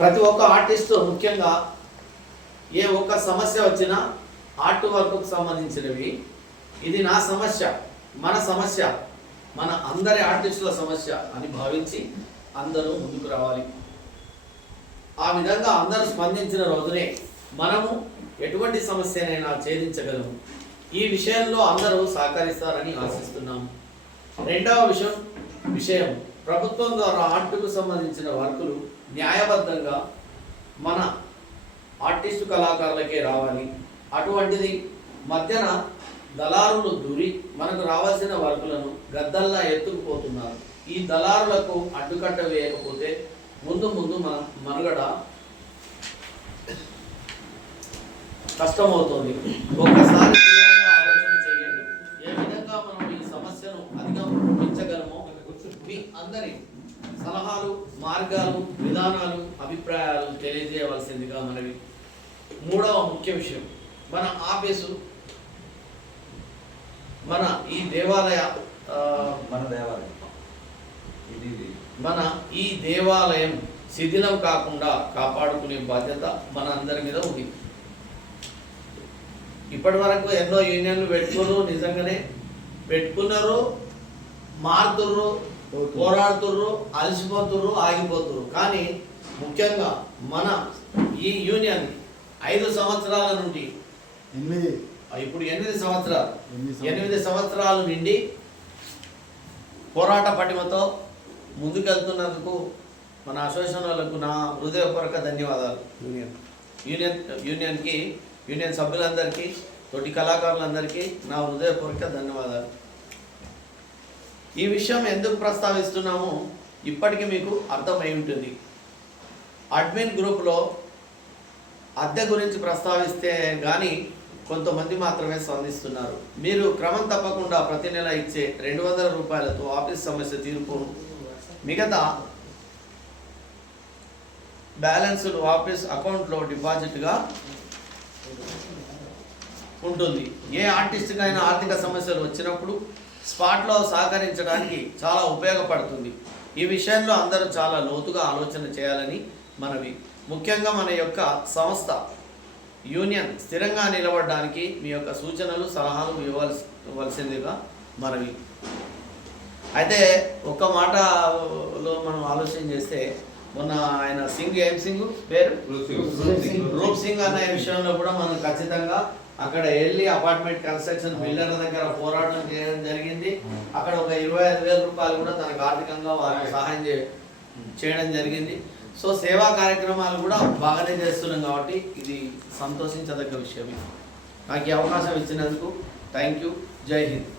ప్రతి ఒక్క ఆర్టిస్టు ముఖ్యంగా ఏ ఒక్క సమస్య వచ్చినా ఆర్ట్ వర్క్కు సంబంధించినవి ఇది నా సమస్య, మన సమస్య, మన అందరి ఆర్టిస్టుల సమస్య అని భావించి అందరూ ముందుకు రావాలి. ఆ విధంగా అందరూ స్పందించిన రోజునే మనము ఎటువంటి సమస్యనైనా ఛేదించగలము. ఈ విషయంలో అందరూ సహకరిస్తారని ఆశిస్తున్నాము. రెండవ విషయం ప్రభుత్వం ద్వారా ఆర్ట్కు సంబంధించిన వర్కులు న్యాయబద్ధంగా మన ఆర్టిస్టు కళాకారులకే రావాలి. అటువంటిది మధ్యన దళారులు దూరి మనకు రావాల్సిన వర్కులను గద్దల్లా ఎత్తుకుపోతున్నారు. ఈ దళారులకు అడ్డుకట్ట వేయకపోతే ముందు మన మనుగడ కష్టమవుతుంది. ఒక్కసారి ఆలోచన చేయండి, ఏ విధంగా మనం ఈ సమస్యను అధిగమించగలమో మీ అందరి సలహాలు, మార్గాలు, విధానాలు, అభిప్రాయాలు తెలియజేయవలసిందిగా మనవి. మూడవ ముఖ్య విషయం, మన ఆఫీసు మన ఈ దేవాలయం శిథిలం కాకుండా కాపాడుకునే బాధ్యత మన అందరి మీద ఉంది. ఇప్పటి వరకు ఎన్నో యూనియన్లు నిజంగానే పెట్టుకున్నారు, మారుతుర్రు, పోరాడుతుర్రు, అలసిపోతుర్రు, ఆగిపోతుర్రు. కానీ ముఖ్యంగా మన ఈ యూనియన్ 5 సంవత్సరాల నుండి ఇప్పుడు 8 సంవత్సరాల నుండి పోరాట పటిమతో ముందుకెళ్తున్నందుకు మన అసోసియేషన్ వాళ్ళకు నా హృదయపూర్వక ధన్యవాదాలు. యూనియన్ సభ్యులందరికీ, తోటి కళాకారులందరికీ నా హృదయపూర్వక ధన్యవాదాలు. ఈ విషయం ఎందుకు ప్రస్తావిస్తున్నామో ఇప్పటికీ మీకు అర్థమై ఉంటుంది. అడ్మిన్ గ్రూప్లో అద్దె గురించి ప్రస్తావిస్తే కానీ కొంతమంది మాత్రమే స్పందిస్తున్నారు. మీరు క్రమం తప్పకుండా ప్రతి నెల ఇచ్చే 200 రూపాయలతో ఆఫీస్ సమస్య తీర్పును, మిగతా బ్యాలెన్స్లు ఆఫీస్ అకౌంట్లో డిపాజిట్గా ఉంటుంది. ఏ ఆర్టిస్ట్కైనా ఆర్థిక సమస్యలు వచ్చినప్పుడు స్పాట్లో సహకరించడానికి చాలా ఉపయోగపడుతుంది. ఈ విషయంలో అందరూ చాలా లోతుగా ఆలోచన చేయాలని మనవి. ముఖ్యంగా మన యొక్క సంస్థ యూనియన్ స్థిరంగా నిలబడడానికి మీ యొక్క సూచనలు, సలహాలు ఇవ్వవలసిందిగా మనవి. అయితే ఒక్క మాటలో మనం ఆలోచన చేస్తే, మొన్న ఆయన ఏం సింగ్ పేరు రూప్ సింగ్ అనే విషయంలో కూడా మనం ఖచ్చితంగా అక్కడ వెళ్ళి అపార్ట్మెంట్ కన్స్ట్రక్షన్ బిల్డర్ల దగ్గర పోరాటం చేయడం జరిగింది. అక్కడ ఒక 25,000 రూపాయలు కూడా తనకు ఆర్థికంగా వారికి సహాయం చేయడం జరిగింది. సో సేవా కార్యక్రమాలు కూడా బాగానే చేస్తున్నాం కాబట్టి ఇది సంతోషించదగ్గ విషయమే. నాకు ఈ అవకాశం ఇచ్చినందుకు థ్యాంక్ యూ. జై హింద్.